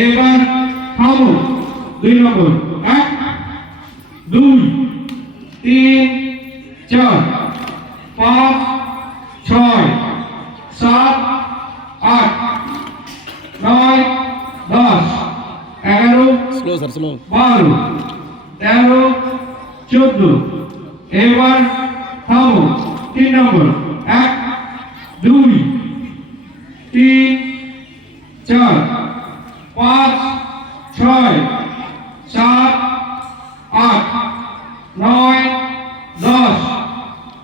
এবার থামো। 2 নম্বর 1 2 3 4 5 6 7 8 9 10 11 slow sir slow 12 13 14 এবার থামো। 3 নম্বর 1 2 3 4 5 6 7 8 9 10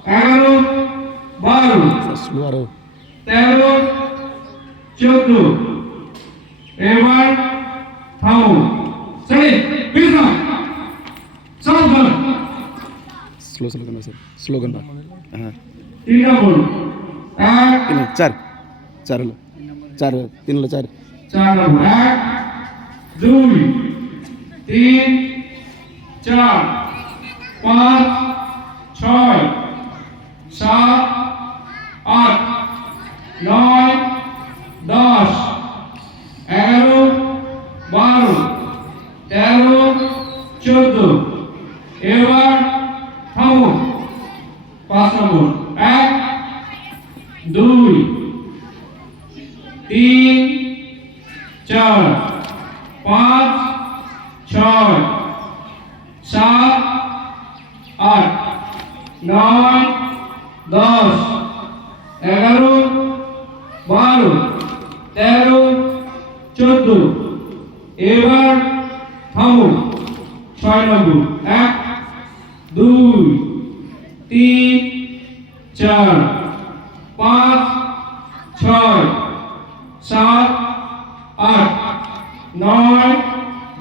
11 12 স্লো আরো 13 14 এবার থামো। চলে বিশ্রাম সাবধান। স্লো স্লো কেন স্যার স্লো কেন হ্যাঁ 3 নম্বর 1 তিন চার চার হলো চার 3 হলো 4 4 নম্বর 1 2 3 4 5 6 7 8 9 10 11 12 13 14 এবার থামো। 5 নম্বর 1 2 3 4 5 6 7 8 9 10 11 12 13 14 এবার থামো। 6 নম্বর 1 2 3 4 5 6 7 8 9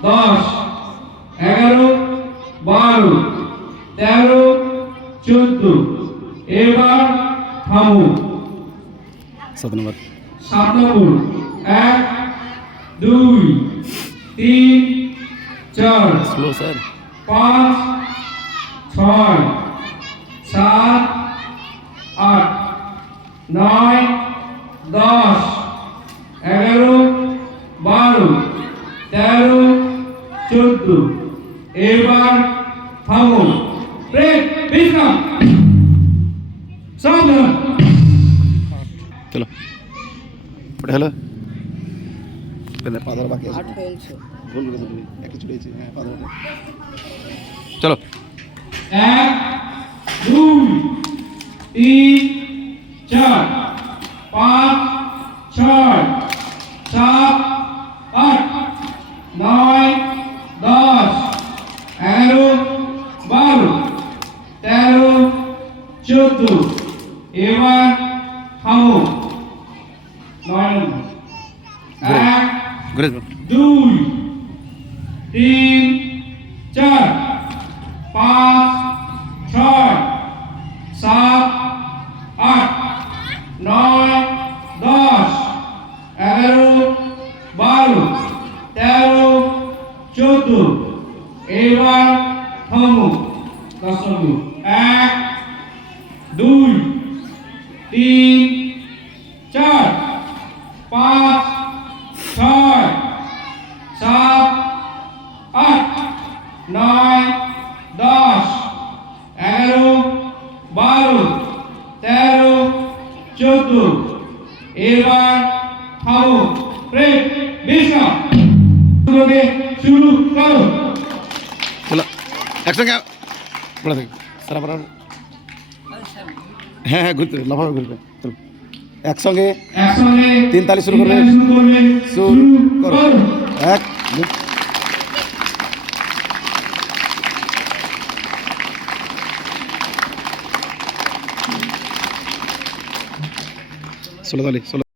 10 11 12 13 14 এবার থামো। 7 নম্বর 7 নম্বর 1 2 3 4 স্লো স্যার 5 6 7 8 9 10 11 12 13 14 এবার থামো। ব্রেক বিশ্রাম সাবধান। চলো ওটা হলো পাথর বাকি আছে ভুল করেছো তুমি একটা ছুটে গেছে হ্যাঁ পাথর চলো 1 2 3 4 5 6 7 8 9 10 11 12 13 14 এবার থামো। 9 নম্বর 1 ঘুরে যাও 2 3 4 5 6 7 8 9 10 11 12 13 14 এবার থামো। 10 নম্বর 1 2 3 4 5 6 7 8 9 10 11 12 13 14 এবার থামো। ব্রেক বিশ্রাম শুরু করো। চলো একসঙ্গে বলে থাকি সারা পাড়ার হ্যাঁ হ্যাঁ ঘুরতে লাফাবে ঘুরবে চলো একসঙ্গে 3 তালি শুরু করবে শুরু করো 1 2 16 তালি 16